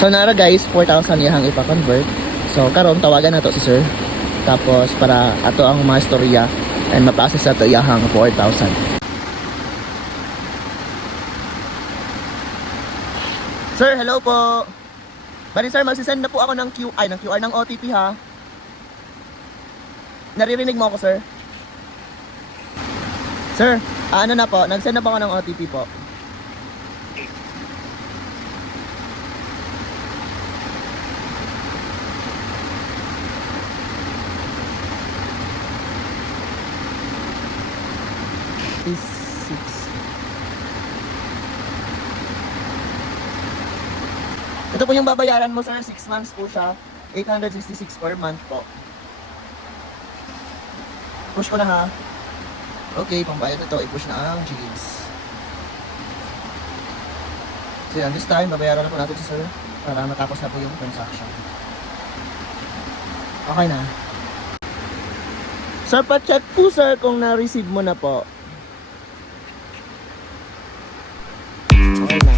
So nara guys, 4,000 iyahang ipa-convert. So karon tawagan nato si sir. Tapos para ato ang mga storya and ma-process ato iyahang 4,000. Sir, hello po. Bali sir, magsisend na po ako ng QR ng OTP ha. Naririnig mo ako sir? Sir, ano na po, nag-send na po ako ng OTP po. Is 6. Ito po yung babayaran mo sir, 6 months po siya. 866 per month po. Push ko na ha. Okay, pambayad na to, i-push na ang Jeeves. So yan, this time, babayaran na po natin si sir para matapos na po yung transaction. Okay na. Sir, pa-check po sir kung na-receive mo na po. Okay na.